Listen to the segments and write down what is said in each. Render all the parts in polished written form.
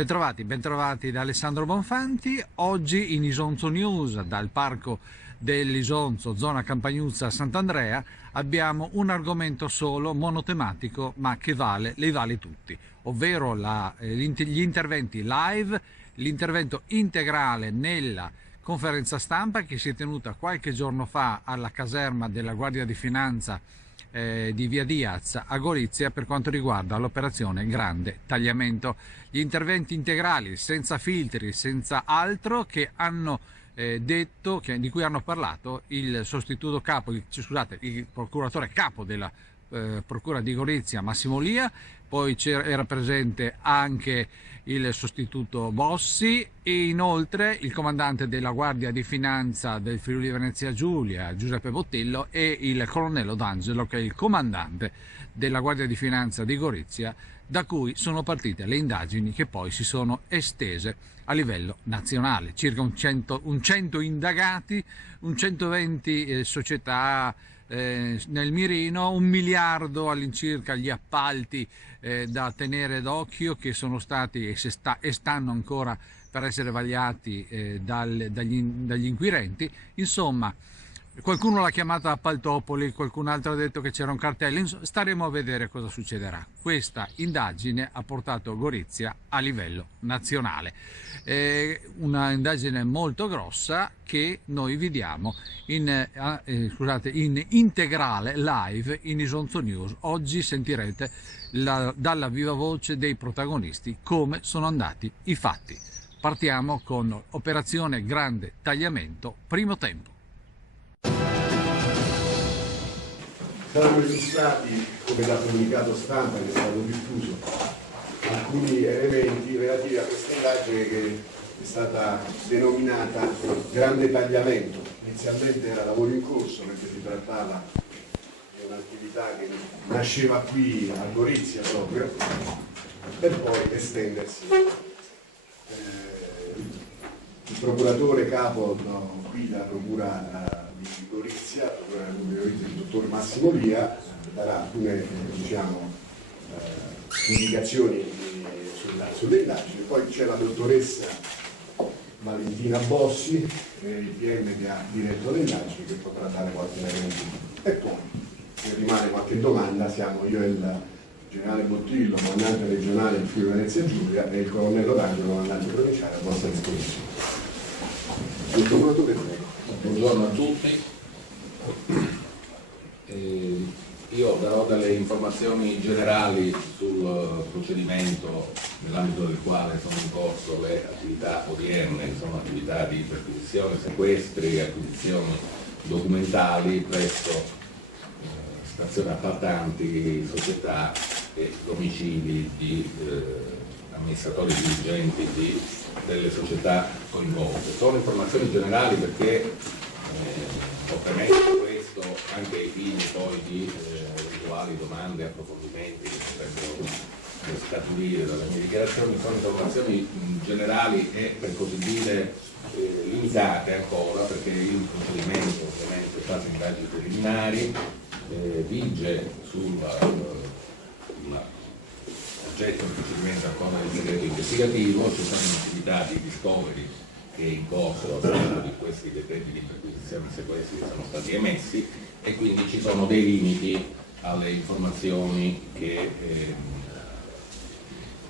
Bentrovati da Alessandro Bonfanti. Oggi in Isonzo News, dal parco dell'Isonzo, zona Campagnuzza Sant'Andrea, abbiamo un argomento solo, monotematico, ma che li vale tutti, ovvero gli interventi live, l'intervento integrale nella conferenza stampa che si è tenuta qualche giorno fa alla caserma della Guardia di Finanza di Via Diaz a Gorizia per quanto riguarda l'operazione Grande Tagliamento. Gli interventi integrali, senza filtri, senza altro, che hanno detto, di cui hanno parlato il sostituto capo, il procuratore capo della Procura di Gorizia, Massimo Lia, poi era presente anche il sostituto Bossi e inoltre il comandante della Guardia di Finanza del Friuli Venezia Giulia, Giuseppe Bottillo, e il colonnello D'Angelo, che è il comandante della Guardia di Finanza di Gorizia, da cui sono partite le indagini che poi si sono estese a livello nazionale. Circa un 100 indagati, un 120 società nel mirino, 1 miliardo all'incirca gli appalti da tenere d'occhio, che sono stati e stanno ancora per essere vagliati dagli inquirenti. Insomma, qualcuno l'ha chiamata appaltopoli, qualcun altro ha detto che c'era un cartello. Staremo a vedere cosa succederà. Questa indagine ha portato Gorizia a livello nazionale. Una indagine molto grossa che noi vi diamo in integrale live in Isonzo News. Oggi sentirete dalla viva voce dei protagonisti come sono andati i fatti. Partiamo con operazione Grande Tagliamento, primo tempo. Saranno registrati, come da comunicato stampa che è stato diffuso, alcuni elementi relativi a questa indagine che è stata denominata Grande Tagliamento. Inizialmente era lavoro in corso perché si trattava di un'attività che nasceva qui a Gorizia proprio, per poi estendersi. Il procuratore capo qui della Procura di Gorizia, il dottor Massimo Lia, darà alcune indicazioni sulle indagini. Poi c'è la dottoressa Valentina Bossi, il PM che ha diretto le indagini, che potrà dare qualche elemento. E poi, se rimane qualche domanda, siamo io e il generale Bottillo, comandante regionale del Friuli Venezia Giulia, e il colonnello D'Angelo, comandante provinciale, a vostra disposizione. Il procuratore, prego. Buongiorno a tutti. Io darò delle informazioni generali sul procedimento nell'ambito del quale sono in corso le attività odierne, che sono attività di perquisizione, sequestri, acquisizioni documentali presso stazioni appaltanti, società e domicili di amministratori dirigenti delle società coinvolte. Sono informazioni generali perché ho premesso questo anche ai fini poi di eventuali domande e approfondimenti che potrebbero scaturire dalle mie dichiarazioni. Sono informazioni generali e, per così dire, limitate ancora, perché il procedimento ovviamente è stato in indagini preliminari, vige sull'oggetto del procedimento ancora del segreto investigativo, ci sono attività di discovery che è in corso a seguito di questi decreti di perquisizione e sequestri che sono stati emessi, e quindi ci sono dei limiti alle informazioni che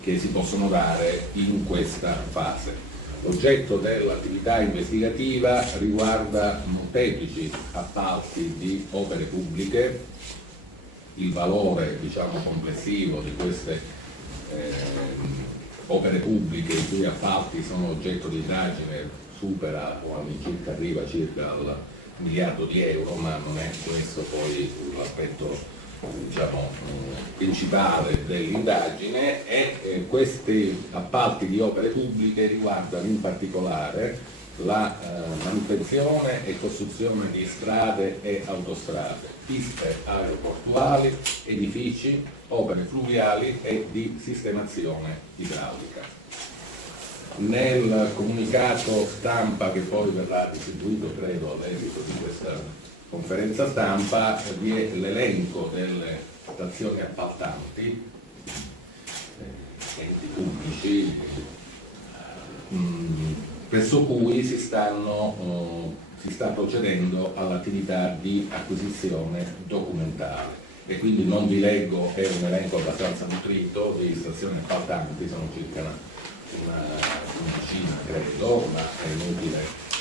si possono dare in questa fase. L'oggetto dell'attività investigativa riguarda molteplici appalti di opere pubbliche. Il valore, complessivo di queste opere pubbliche, i cui appalti sono oggetto di indagine, supera o all'incirca arriva circa al €1 miliardo, ma non è questo poi l'aspetto principale dell'indagine. E questi appalti di opere pubbliche riguardano in particolare la manutenzione e costruzione di strade e autostrade, piste aeroportuali, edifici, opere fluviali e di sistemazione idraulica. Nel comunicato stampa, che poi verrà distribuito credo all'esito di questa conferenza stampa, vi è l'elenco delle stazioni appaltanti, enti pubblici, presso cui si sta procedendo all'attività di acquisizione documentale. E quindi non vi leggo, è un elenco abbastanza nutrito di stazioni appaltanti, sono circa una decina credo, ma è inutile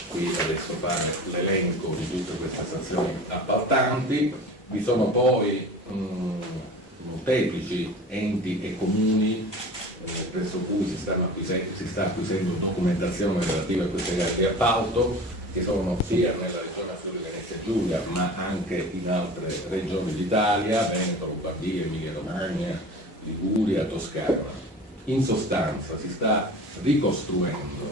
qui adesso fare l'elenco di tutte queste stazioni appaltanti. Vi sono poi molteplici enti e comuni presso cui si sta acquisendo documentazione relativa a queste gare di appalto, che sono sia nella regione Friuli Venezia Giulia ma anche in altre regioni d'Italia, Veneto, Lombardia, Emilia Romagna, Liguria, Toscana. In sostanza si sta ricostruendo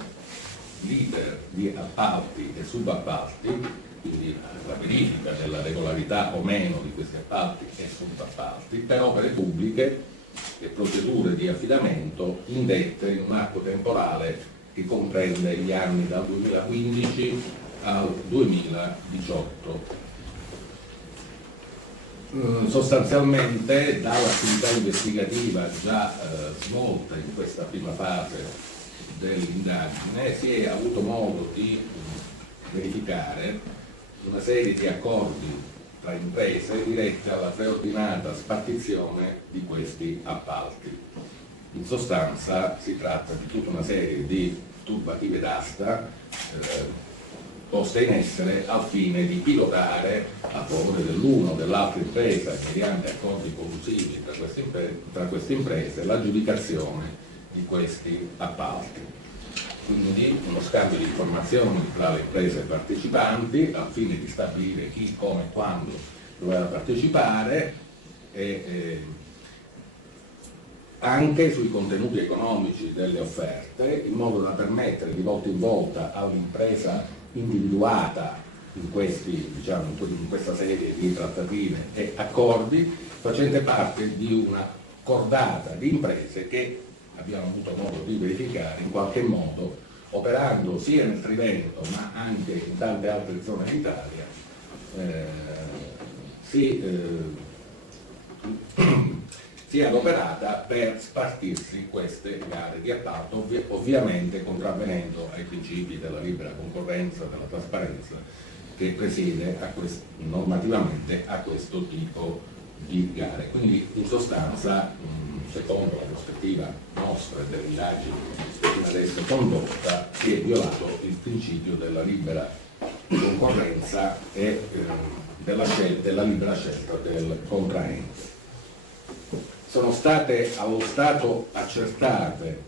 l'iter di appalti e subappalti, quindi la verifica della regolarità o meno di questi appalti e subappalti per opere pubbliche e procedure di affidamento indette in un arco temporale che comprende gli anni dal 2015 al 2018. Sostanzialmente dall'attività investigativa già svolta in questa prima fase dell'indagine si è avuto modo di verificare una serie di accordi tra imprese dirette alla preordinata spartizione di questi appalti. In sostanza si tratta di tutta una serie di turbative d'asta poste in essere al fine di pilotare a favore dell'una o dell'altra impresa, mediante accordi collusivi tra queste imprese, l'aggiudicazione di questi appalti. Quindi uno scambio di informazioni tra le imprese partecipanti al fine di stabilire chi, come e quando doveva partecipare e anche sui contenuti economici delle offerte, in modo da permettere di volta in volta all'impresa individuata in questa serie di trattative e accordi, facente parte di una cordata di imprese che abbiamo avuto modo di verificare in qualche modo, operando sia nel Triveneto ma anche in tante altre zone d'Italia, si è adoperata per spartirsi queste gare di appalto, ovviamente contravvenendo ai principi della libera concorrenza, della trasparenza che presiede normativamente a questo tipo di gare. Quindi in sostanza, secondo la prospettiva nostra e delle indagini fino adesso condotta, si è violato il principio della libera concorrenza e della libera scelta del contraente. Sono state allo Stato accertate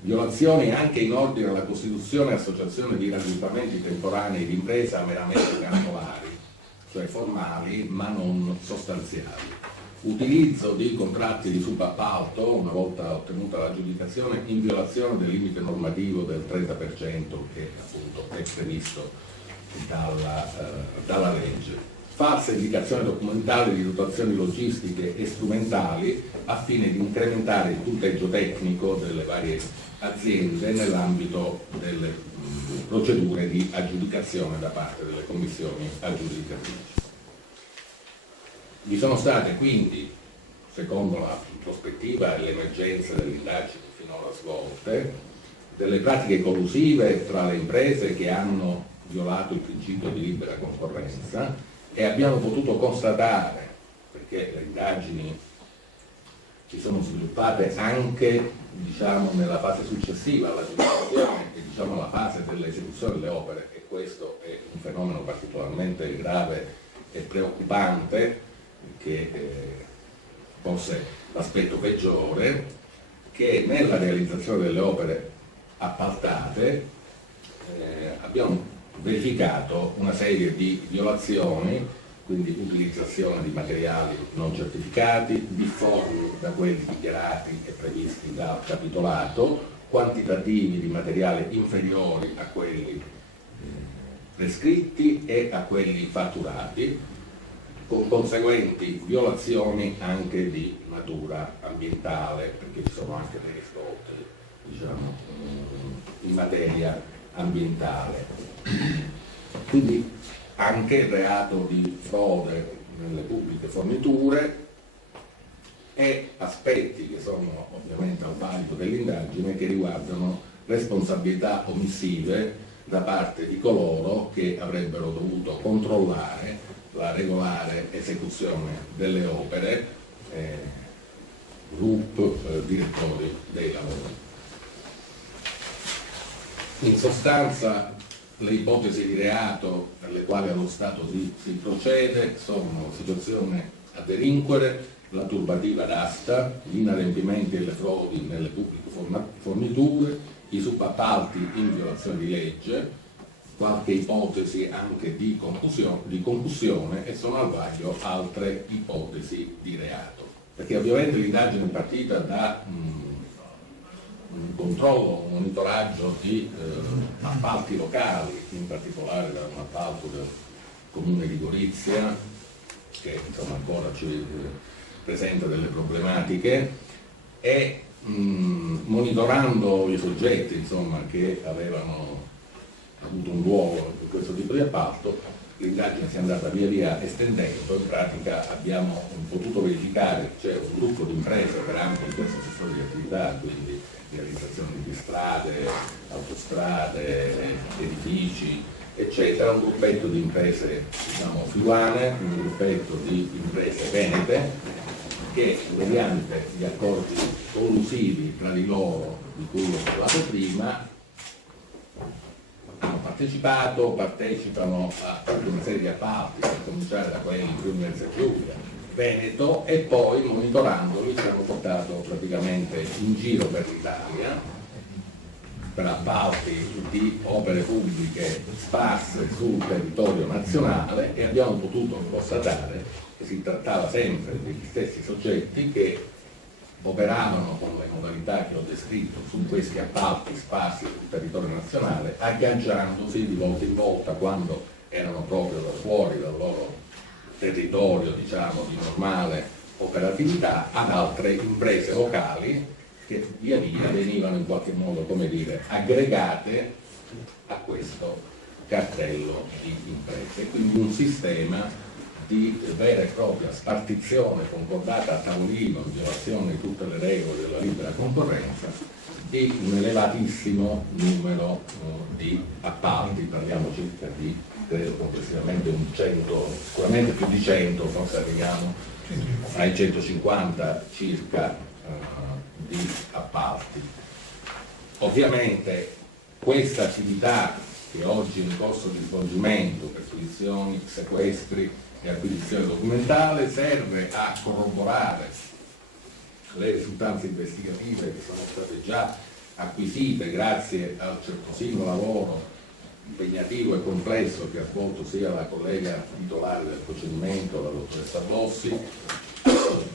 violazioni anche in ordine alla costituzione e associazione di raggruppamenti temporanei di impresa meramente cantolari, cioè formali ma non sostanziali. Utilizzo di contratti di subappalto, una volta ottenuta l'aggiudicazione, in violazione del limite normativo del 30% che appunto è previsto dalla legge. Falsa indicazione documentale di dotazioni logistiche e strumentali a fine di incrementare il punteggio tecnico delle varie aziende nell'ambito delle procedure di aggiudicazione da parte delle commissioni aggiudicatrici. Vi sono state quindi, secondo la prospettiva e l'emergenza delle indagini finora svolte, delle pratiche collusive tra le imprese che hanno violato il principio di libera concorrenza, e abbiamo potuto constatare, perché le indagini si sono sviluppate anche nella fase successiva alla giudicazione e alla fase dell'esecuzione delle opere, e questo è un fenomeno particolarmente grave e preoccupante, che forse l'aspetto peggiore, che nella realizzazione delle opere appaltate abbiamo verificato una serie di violazioni, quindi utilizzazione di materiali non certificati, difformi da quelli dichiarati e previsti dal capitolato, quantitativi di materiale inferiori a quelli prescritti e a quelli fatturati, con conseguenti violazioni anche di natura ambientale, perché ci sono anche dei risvolti in materia ambientale. Quindi anche il reato di frode nelle pubbliche forniture, e aspetti che sono ovviamente al vaglio dell'indagine, che riguardano responsabilità omissive da parte di coloro che avrebbero dovuto controllare la regolare esecuzione delle opere, direttori dei lavori. In sostanza, le ipotesi di reato per le quali allo Stato si procede sono situazione a delinquere, la turbativa d'asta, gli inadempimenti e le frodi nelle pubbliche forniture, i subappalti in violazione di legge, qualche ipotesi anche di concussione, e sono al vaglio altre ipotesi di reato. Perché ovviamente l'indagine è partita da un controllo, un monitoraggio di appalti locali, in particolare da un appalto del comune di Gorizia, che insomma ancora ci presenta delle problematiche, e monitorando i soggetti insomma, che avevano avuto un ruolo in questo tipo di appalto, l'indagine si è andata via via estendendo. In pratica abbiamo potuto verificare che c'è un gruppo di imprese operanti in questo settore di attività, quindi realizzazione di strade, autostrade, edifici, eccetera, un gruppetto di imprese diciamo friulane, un gruppetto di imprese venete, che mediante gli accordi collusivi tra di loro, di cui ho parlato prima, hanno partecipano a tutta una serie di appalti, a cominciare da quelli in Friuli Venezia Giulia, Veneto, e poi monitorandoli ci hanno portato praticamente in giro per l'Italia per appalti di opere pubbliche sparse sul territorio nazionale, e abbiamo potuto constatare che si trattava sempre degli stessi soggetti che operavano con le modalità che ho descritto su questi appalti sparsi sul territorio nazionale, agganciandosi di volta in volta, quando erano proprio da fuori dal loro territorio diciamo di normale operatività, ad altre imprese locali che via via venivano in qualche modo, come dire, aggregate a questo cartello di imprese. Quindi un sistema di vera e propria spartizione concordata a tavolino, in violazione di tutte le regole della libera concorrenza, di un elevatissimo numero di appalti. Parliamo circa di, credo complessivamente, un 100, sicuramente più di 100, forse arriviamo ai 150 circa di appalti. Ovviamente questa attività, che oggi è in corso di svolgimento, perquisizioni, sequestri e acquisizione documentale, serve a corroborare le risultanze investigative che sono state già acquisite grazie al certosino lavoro impegnativo e complesso che ha svolto sia la collega titolare del procedimento, la dottoressa Bossi,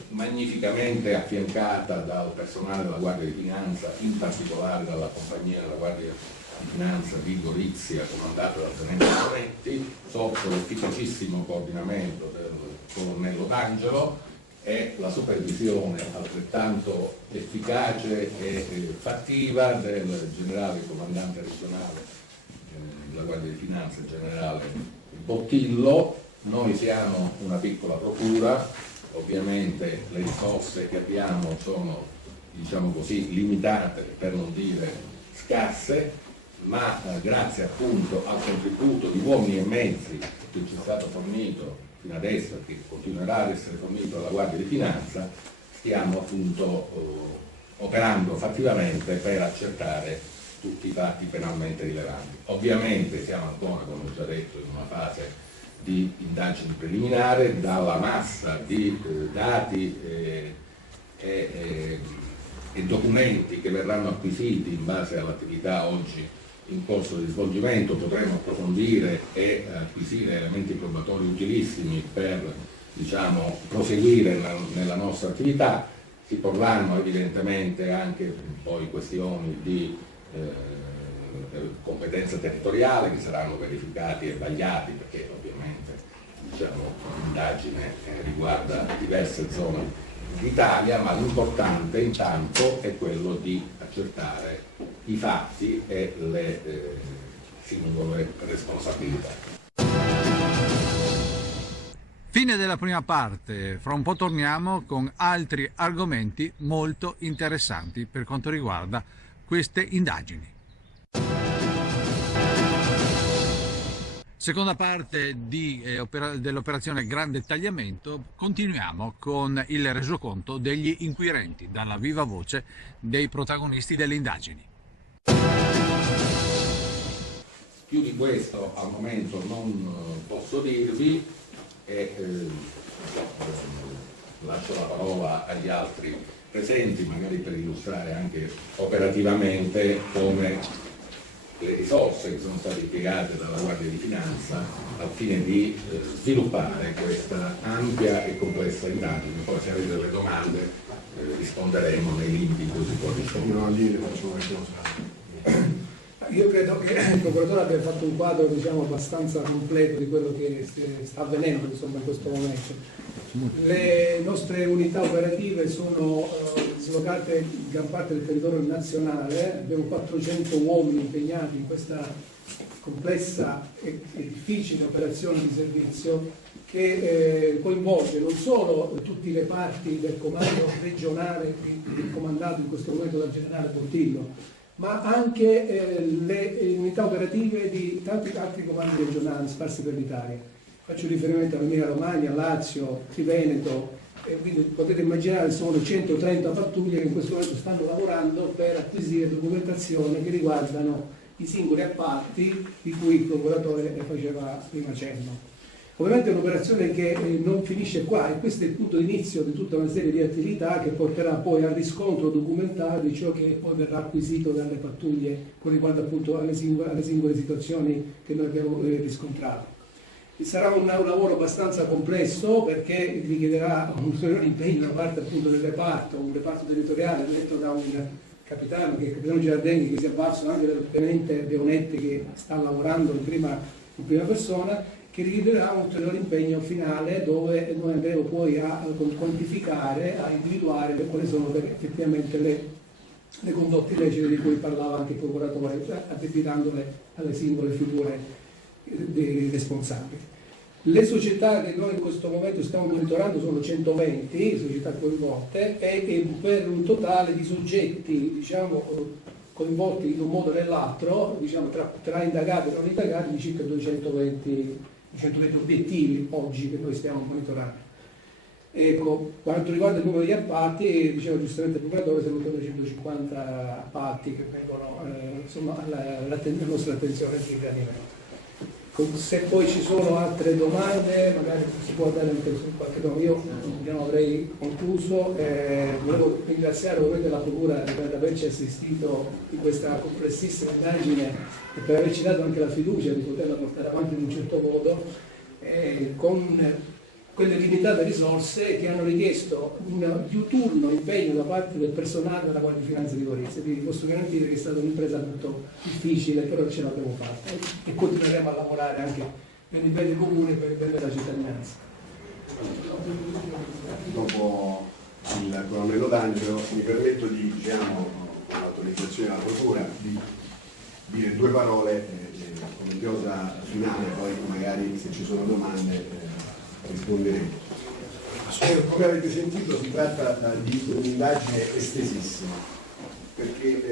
magnificamente affiancata dal personale della Guardia di Finanza, in particolare dalla compagnia della Guardia di Finanza di Gorizia, comandata dal tenente Moretti, sotto l'efficacissimo coordinamento del colonnello D'Angelo, e la supervisione altrettanto efficace e fattiva del generale comandante regionale della Guardia di Finanza, il generale Bottillo. Noi siamo una piccola procura, ovviamente le risorse che abbiamo sono, diciamo così, limitate, per non dire scarse, ma grazie appunto al contributo di uomini e mezzi che ci è stato fornito fino adesso e che continuerà ad essere fornito dalla Guardia di Finanza, stiamo appunto operando fattivamente per accertare tutti i fatti penalmente rilevanti. Ovviamente siamo ancora, come ho già detto, in una fase di indagine preliminare. Dalla massa di dati e documenti che verranno acquisiti in base all'attività oggi in corso di svolgimento potremo approfondire e acquisire elementi probatori utilissimi per, diciamo, proseguire nella nostra attività. Si porranno evidentemente anche poi questioni di competenza territoriale che saranno verificati e vagliati, perché ovviamente, diciamo, l'indagine riguarda diverse zone d'Italia, ma l'importante intanto è quello di accertare i fatti e le singole responsabilità. Fine della prima parte, fra un po' torniamo con altri argomenti molto interessanti per quanto riguarda queste indagini. Seconda parte dell'operazione Grande Tagliamento, continuiamo con il resoconto degli inquirenti, dalla viva voce dei protagonisti delle indagini. Più di questo al momento non posso dirvi e lascio la parola agli altri presenti, magari per illustrare anche operativamente come le risorse che sono state impiegate dalla Guardia di Finanza al fine di sviluppare questa ampia e complessa indagine. Poi se avete delle domande risponderemo nei limiti in cui si può rispondere. Io credo che il procuratore abbia fatto un quadro, diciamo, abbastanza completo di quello che sta avvenendo, insomma, in questo momento. Le nostre unità operative sono dislocate in gran parte del territorio nazionale, abbiamo 400 uomini impegnati in questa complessa e difficile operazione di servizio che coinvolge non solo tutte le parti del comando regionale comandato in questo momento dal generale Portillo, ma anche le unità operative di tanti altri comandi regionali sparsi per l'Italia. Faccio riferimento all'Emilia Romagna, Lazio, Triveneto, e quindi potete immaginare che sono 130 pattuglie che in questo momento stanno lavorando per acquisire documentazione che riguardano i singoli appalti di cui il procuratore faceva prima cenno. Ovviamente è un'operazione che non finisce qua e questo è il punto d'inizio di tutta una serie di attività che porterà poi al riscontro documentario di ciò che poi verrà acquisito dalle pattuglie con riguardo appunto alle singole situazioni che noi abbiamo riscontrato. Sarà un lavoro abbastanza complesso perché richiederà un ulteriore impegno da parte appunto del reparto, un reparto territoriale diretto da un capitano, che è il capitano Giardenghi, che si è avvalso anche del tenente Deonetti che sta lavorando in prima persona, che richiederà un ulteriore impegno finale dove noi andremo poi a quantificare, a individuare quali sono effettivamente le condotte illecite di cui parlava anche il procuratore, addebitandole alle singole figure dei responsabili. Le società che noi in questo momento stiamo monitorando sono 120 società coinvolte e per un totale di soggetti, diciamo, coinvolti in un modo o nell'altro, diciamo, tra indagati e non indagati, di circa 220 obiettivi oggi che noi stiamo monitorando. Ecco, quanto riguarda il numero di appalti, diceva giustamente il procuratore, siamo intorno ai 150 appalti che vengono alla nostra attenzione di granimento. Se poi ci sono altre domande, magari si può dare anche su qualche domanda. Io non avrei concluso, volevo ringraziare ovviamente la Procura per averci assistito in questa complessissima indagine e per averci dato anche la fiducia di poterla portare avanti in un certo modo, con quelle limitate risorse che hanno richiesto un diuturno impegno da parte del personale della Guardia di Finanza di Gorizia. Quindi posso garantire che è stata un'impresa molto difficile, però ce l'abbiamo fatta e continueremo a lavorare anche per il bene comune e per il bene della cittadinanza. Dopo il colonnello D'Angelo mi permetto di, diciamo, con l'autorizzazione della Procura, di dire due parole come chiosa finale, poi magari se ci sono domande risponderemo. Come avete sentito si tratta di un'indagine estesissima perché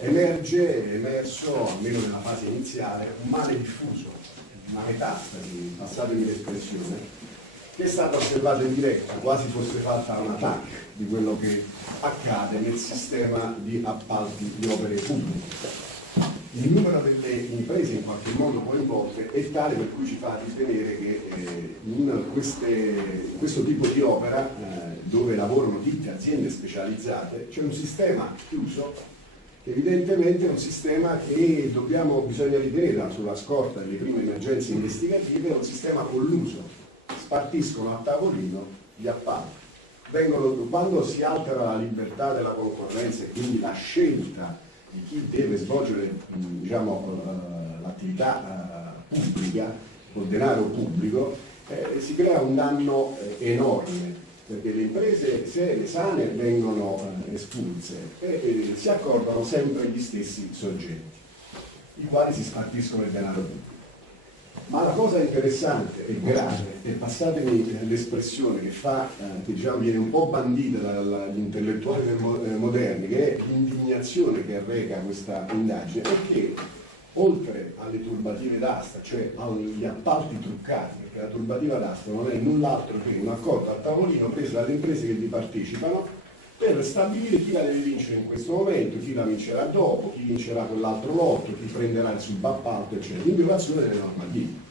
è emerso, almeno nella fase iniziale, un male diffuso, una metastasi, passatemi l'espressione, che è stata osservata in diretta, quasi fosse fatta un attacco di quello che accade nel sistema di appalti di opere pubbliche. Il numero delle imprese in qualche modo coinvolte è tale per cui ci fa ritenere che in questo tipo di opera, dove lavorano ditte aziende specializzate, c'è un sistema chiuso, che evidentemente è un sistema che bisogna ritenere sulla scorta delle prime emergenze investigative, è un sistema colluso, spartiscono a tavolino gli appalti. Quando si altera la libertà della concorrenza e quindi la scelta di chi deve svolgere, diciamo, l'attività pubblica col denaro pubblico, si crea un danno enorme, perché le imprese serie, sane vengono espulse e si accordano sempre gli stessi soggetti, i quali si spartiscono il denaro pubblico. Ma la cosa interessante e grave, e passatemi l'espressione che fa, che diciamo viene un po' bandita dagli intellettuali moderni, che è l'indignazione che reca questa indagine, è che oltre alle turbative d'asta, cioè agli appalti truccati, perché la turbativa d'asta non è null'altro che un accordo a tavolino preso dalle imprese che vi partecipano per stabilire chi la deve vincere in questo momento, chi la vincerà dopo, chi vincerà quell'altro lotto, chi prenderà il subappalto, eccetera, in violazione delle normative.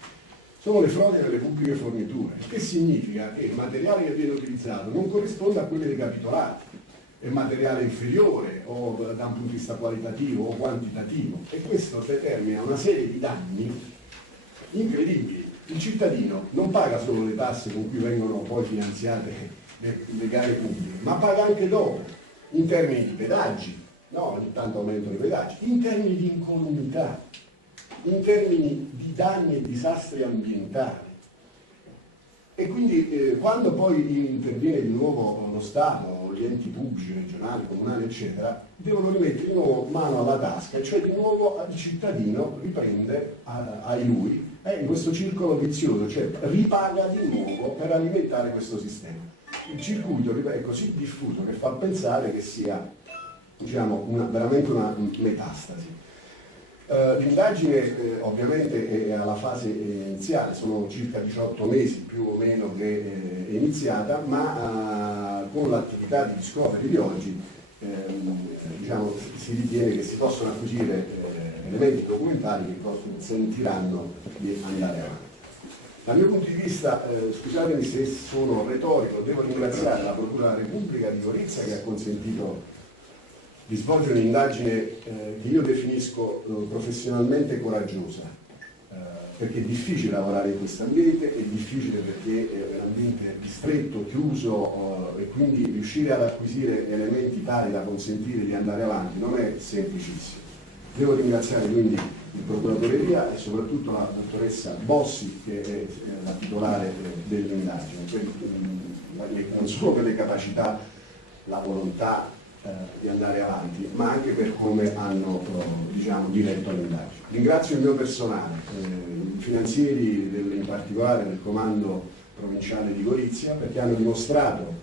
Sono le frodi nelle pubbliche forniture, che significa che il materiale che viene utilizzato non corrisponde a quelli ricapitolati, è materiale inferiore o da un punto di vista qualitativo o quantitativo, e questo determina una serie di danni incredibili. Il cittadino non paga solo le tasse con cui vengono poi finanziate le gare pubbliche, ma paga anche dopo, in termini di pedaggi, no, ogni tanto aumentano i pedaggi, in termini di incolumità, in termini di danni e disastri ambientali. E quindi quando poi interviene di nuovo lo Stato, gli enti pubblici, regionali, comunali, eccetera, devono rimettere di nuovo mano alla tasca, cioè di nuovo il cittadino riprende ai lui, in questo circolo vizioso, cioè ripaga di nuovo per alimentare questo sistema. Il circuito è così diffuso che fa pensare che sia, diciamo, veramente una metastasi. L'indagine ovviamente è alla fase iniziale, sono circa 18 mesi più o meno che è iniziata, ma con l'attività di discovery di oggi diciamo, si ritiene che si possono acquisire elementi documentali che consentiranno di andare avanti. Dal mio punto di vista, scusatemi se sono retorico, devo ringraziare la Procura della Repubblica di Gorizia che ha consentito di svolgere un'indagine che io definisco professionalmente coraggiosa, perché è difficile lavorare in questo ambiente, è difficile perché è un ambiente ristretto, chiuso, e quindi riuscire ad acquisire elementi tali da consentire di andare avanti non è semplicissimo. Devo ringraziare quindi il procuratore Ria e soprattutto la dottoressa Bossi, che è la titolare dell'indagine, non solo per le capacità, la volontà di andare avanti, ma anche per come hanno diciamo, diretto l'indagine. Ringrazio il mio personale, i finanzieri in particolare del comando provinciale di Gorizia, perché hanno dimostrato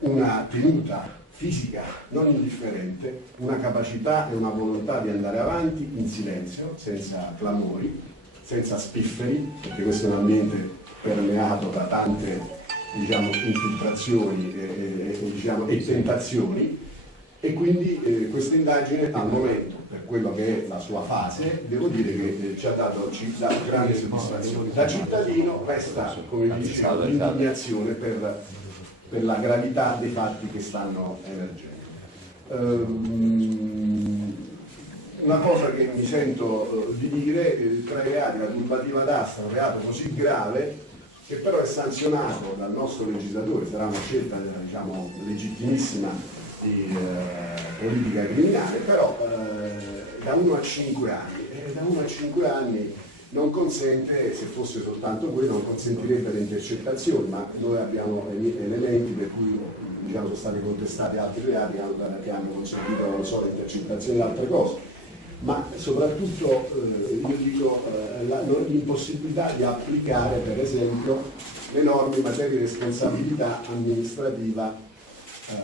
una tenuta fisica non indifferente, una capacità e una volontà di andare avanti in silenzio, senza clamori, senza spifferi, perché questo è un ambiente permeato da tante diciamo, infiltrazioni e tentazioni, e quindi questa indagine al momento, per quello che è la sua fase, devo dire che ci ha dato grande soddisfazione. Da cittadino resta, come dicevo, l'indignazione per la gravità dei fatti che stanno emergendo. Una cosa che mi sento di dire, tra i reati, la turbativa d'asta è un reato così grave che però è sanzionato dal nostro legislatore, sarà una scelta diciamo, legittimissima di politica criminale, però da 1 a 5 anni, e da 1 a 5 anni non consente, se fosse soltanto quello, non consentirebbe le intercettazioni, ma noi abbiamo elementi per cui diciamo, sono stati contestati altri reati che hanno consentito, non so, le intercettazioni e altre cose, ma soprattutto io dico l'impossibilità di applicare per esempio le norme in materia di responsabilità amministrativa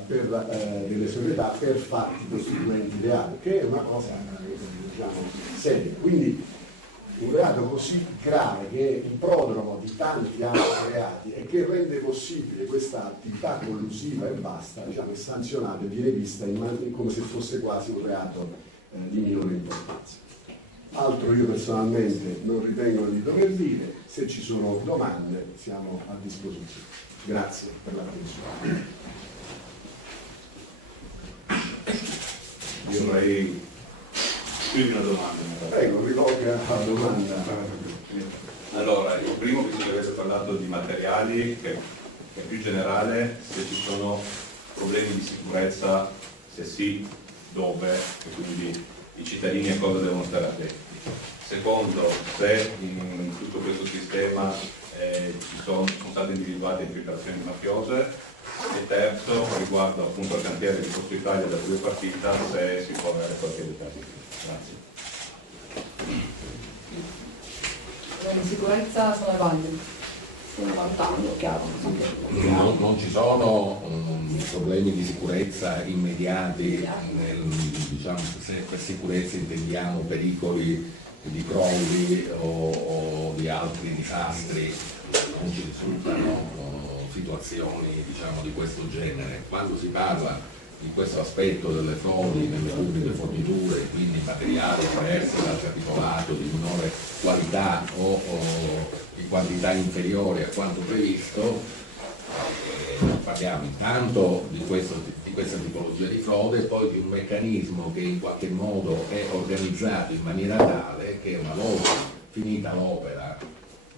per delle società per fatti costituenti reati, che è una cosa diciamo, seria. Quindi un reato così grave che è il prodromo di tanti altri reati e che rende possibile questa attività collusiva e basta, diciamo, è sanzionato e viene vista come se fosse quasi un reato di minore importanza. Altro io personalmente non ritengo di dover dire, se ci sono domande siamo a disposizione. Grazie per l'attenzione. Io avrei più di una domanda. Prego, rivolga la domanda. Allora, il primo che ci avesse parlato di materiali, che è più generale, se ci sono problemi di sicurezza, se sì, dove, e quindi i cittadini a cosa devono stare attenti. Secondo, se in tutto questo sistema sono state individuate infiltrazioni mafiose. E terzo, riguardo appunto al cantiere di Posto Italia da cui è partita, se si può avere qualche dettaglio. Grazie. problemi di sicurezza sono validi, stiamo valutando, chiaro. Non ci sono problemi di sicurezza immediati, diciamo, se per sicurezza intendiamo pericoli di crolli o di altri disastri, non ci risultano situazioni, diciamo, di questo genere. Quando si parla di questo aspetto delle frodi nelle pubbliche forniture, quindi materiali diversi dal capitolato di minore qualità o di quantità inferiore a quanto previsto, parliamo intanto di questa tipologia di frode e poi di un meccanismo che in qualche modo è organizzato in maniera tale che una volta finita l'opera,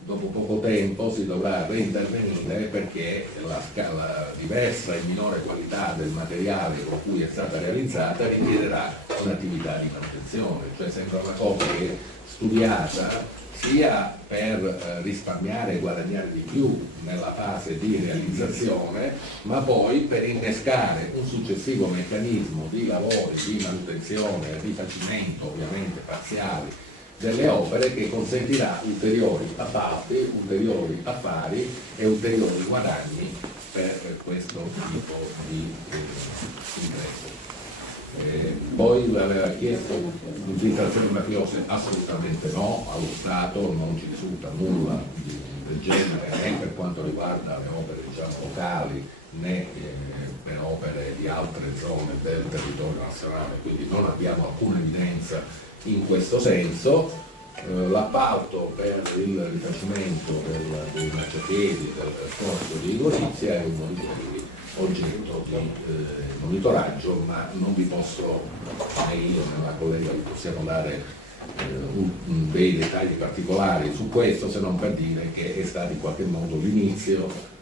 dopo poco tempo si dovrà reintervenire perché la diversa e minore qualità del materiale con cui è stata realizzata richiederà un'attività di manutenzione. Cioè sembra una cosa che è studiata sia per risparmiare e guadagnare di più nella fase di realizzazione, ma poi per innescare un successivo meccanismo di lavori, di manutenzione, rifacimento ovviamente parziali delle opere che consentirà ulteriori appalti, ulteriori affari e ulteriori guadagni per questo tipo di ingresso. Poi aveva chiesto infiltrazioni mafiose, assolutamente no, allo Stato non ci risulta nulla del genere né per quanto riguarda le opere, diciamo, locali né per opere di altre zone del territorio nazionale, quindi non abbiamo alcuna evidenza in questo senso. L'appalto per il rifacimento dei marciapiedi del percorso di Gorizia è uno di quelli oggetto di monitoraggio, ma non vi posso, né io né la collega vi possiamo dare dei dettagli particolari su questo, se non per dire che è stato in qualche modo l'inizio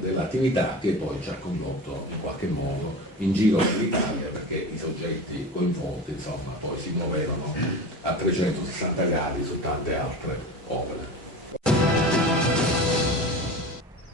dell'attività che poi ci ha condotto in qualche modo in giro per l'Italia, perché i soggetti coinvolti, insomma, poi si muovevano a 360 gradi su tante altre opere.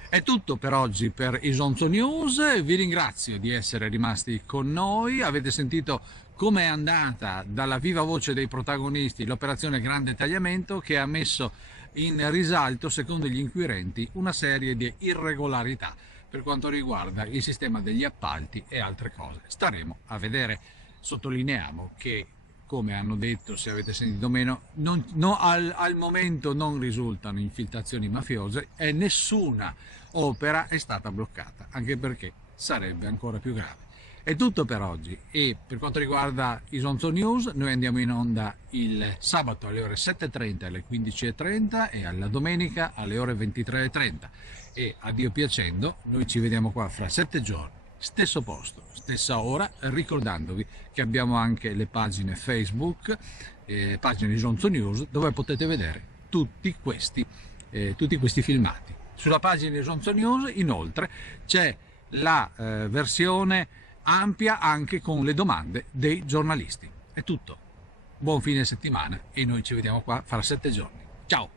È tutto per oggi per Isonzo News, vi ringrazio di essere rimasti con noi, avete sentito come è andata dalla viva voce dei protagonisti l'operazione Grande Tagliamento che ha messo in risalto, secondo gli inquirenti, una serie di irregolarità per quanto riguarda il sistema degli appalti e altre cose. Staremo a vedere. Sottolineiamo che, come hanno detto, se avete sentito meno, al momento non risultano infiltrazioni mafiose e nessuna opera è stata bloccata, anche perché sarebbe ancora più grave. È tutto per oggi e per quanto riguarda Isonzo News noi andiamo in onda il sabato alle ore 7:30 alle 15:30 e alla domenica alle ore 23:30 e a Dio piacendo noi ci vediamo qua fra 7 giorni, stesso posto, stessa ora, ricordandovi che abbiamo anche le pagine Facebook, pagine Isonzo News, dove potete vedere tutti questi filmati. Sulla pagina Isonzo News inoltre c'è la versione ampia anche con le domande dei giornalisti. È tutto. Buon fine settimana e noi ci vediamo qua fra 7 giorni. Ciao!